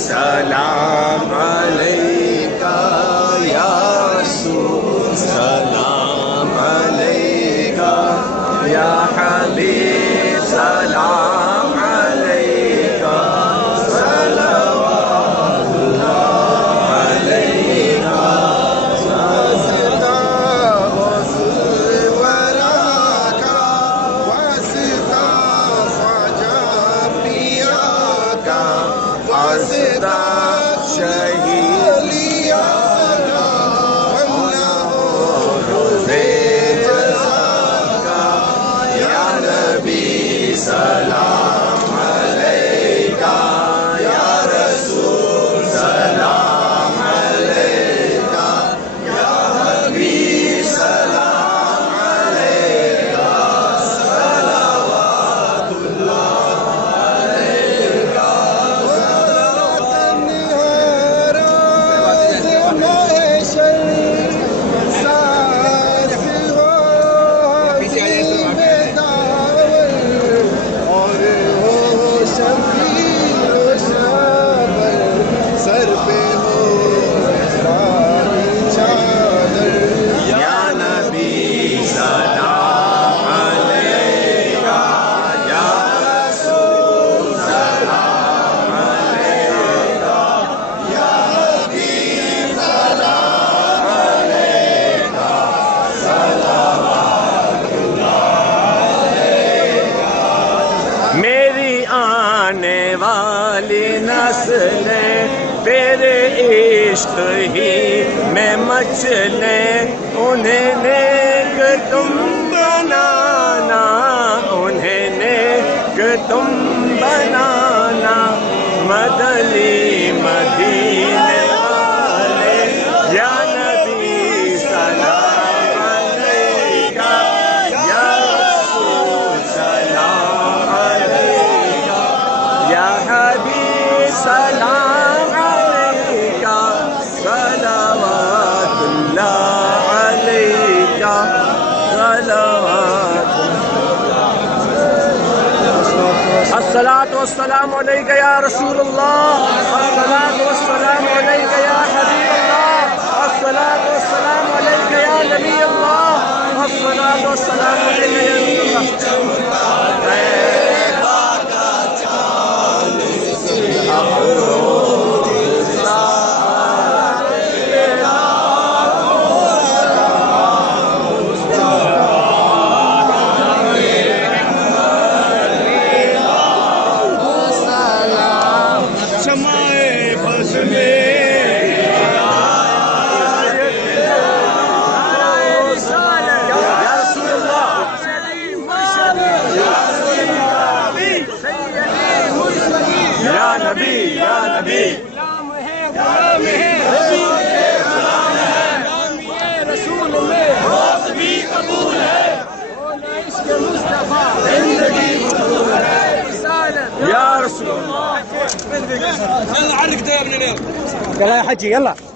سلام علیکہ یا رسول سلام علیکہ یا حبیب سلام علیکہ صلوات اللہ علیکہ واسطہ ورا کا واسطہ خواجہ پیا کا واسطہ شہید لیا بننا ہو روزے جزا کا یا نبی سلام علیکہ یا رسول سلام علیکہ یا حبیب سلام علیکہ صلوات اللہ علیکہ میری آنے والی نسلیں تیرے عشق ہی میں مچلیں انہیں نیک تم بنانا انہیں نیک تم بنانا مدنی مدینے والے یا نبی سلام علیکہ یا رسول سلام علیکہ یا حبیب سلام علیکہ صلوات اللہ علیکہ صلوات الصلاة والسلام علیکہ یا رسول اللہ الصلاة والسلام علیکہ یا حبیب اللہ الصلاة والسلام علیکہ یا نبی اللہ الصلاة والسلام علیکہ یا نبی یا نبی یا نبی غلام ہے غلام ہے رسول میں روز بھی قبول ہے عشق مصطفیٰ زندگی قبول ہے یا رسول اللہ يلا علق ده يا ابن اليوم يلا يا حجي يلا